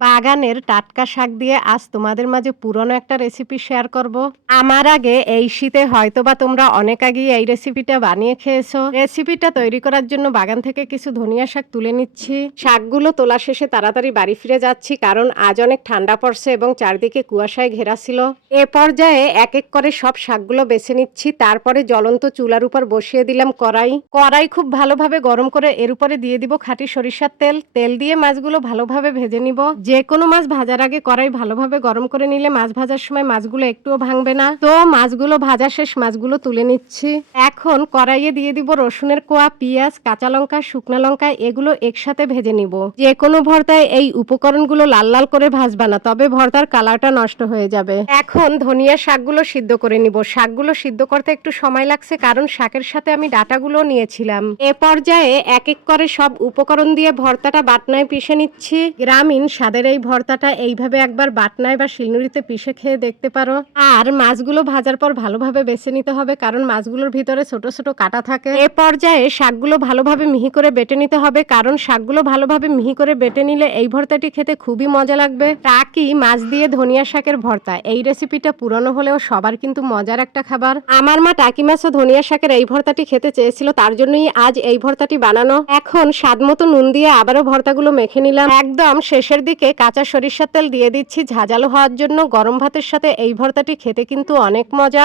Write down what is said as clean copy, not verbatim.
বাগানের টাটকা শাক দিয়ে আজ তোমাদের মাঝে পুরনো একটা রেসিপি শেয়ার করব। আমার আগে এই শীতে হয়তোবা তোমরা অনেক আগেই এই রেসিপিটা বানিয়ে খেয়েছো। রেসিপিটা তৈরি করার জন্য বাগান থেকে কিছু ধনিয়া শাক তুলে নিচ্ছি। শাকগুলো তোলা শেষে তাড়াতাড়ি বাড়ি ফিরে যাচ্ছি, কারণ আজ অনেক ঠান্ডা পড়ছে এবং চারদিকে কুয়াশায় ঘেরা ছিল। এ পর্যায়ে এক এক করে সব শাকগুলো বেছে নিচ্ছি। তারপরে জ্বলন্ত চুলার উপর বসিয়ে দিলাম কড়াই খুব ভালোভাবে গরম করে এর উপরে দিয়ে দিব খাঁটি সরিষার তেল দিয়ে মাছগুলো ভালোভাবে ভেজে নিব। যে কোনো মাছ ভাজার আগে কড়াই ভালোভাবে গরম করে নিলে মাছ ভাজার সময় মাছগুলো একটুও ভাঙবে না। তো মাছগুলো ভাজা শেষ, মাছগুলো তুলে নিচ্ছি। এখন কড়াইয়ে দিয়ে দিব রসুনের কোয়া, পেঁয়াজ, কাঁচা লঙ্কা, শুকনা লঙ্কা, এগুলো একসাথে ভেজে নিব। যে কোনো ভর্তায় এই উপকরণগুলো লাল লাল করে ভাজবা না, তবে ভর্তার কালারটা নষ্ট হয়ে যাবে। এখন ধনিয়া শাকগুলো সিদ্ধ করে নিব। শাকগুলো সিদ্ধ করতে একটু সময় লাগছে, কারণ শাকের সাথে আমি ডাঁটাগুলো নিয়েছিলাম। এ পর্যায়ে এক এক করে সব উপকরণ দিয়ে ভর্তাটা বাটনায় পিষে নিচ্ছি। গ্রামীণ স্বাদের এই ভর্তাটা এইভাবে একবার বাটনায় বা শিলনোড়িতে পিষে খেয়ে দেখতে পারো। আর মাছগুলো ভাজার পর ভালোভাবে বেছে নিতে হবে, কারণ মাছগুলোর ভিতরে ছোট ছোট কাটা থাকে। এ পর্যায়ে শাকগুলো ভালোভাবে মিহি করে বেটে নিতে হবে, কারণ শাকগুলো ভালোভাবে মিহি করে বেটে নিলে এই ভর্তাটি খেতে খুবই মজা লাগবে। টাকি মাছ দিয়ে ধনিয়া শাকের ভর্তা, এই রেসিপিটা পুরনো হলেও সবার কিন্তু মজার একটা খাবার। আমার মা টাকি মাছ ও ধনিয়া শাকের এই ভর্তাটি খেতে চেয়েছিল, তার জন্যই আজ এই ভর্তাটি বানানো। এখন স্বাদ মতো নুন দিয়ে আবারও ভর্তাগুলো মেখে নিলাম। একদম শেষের দিকে কাঁচা সরিষার তেল দিয়ে দিচ্ছি ঝাঁঝালো হওয়ার জন্য। গরম ভাতের সাথে এই ভর্তাটি খেতে কিন্তু অনেক মজা।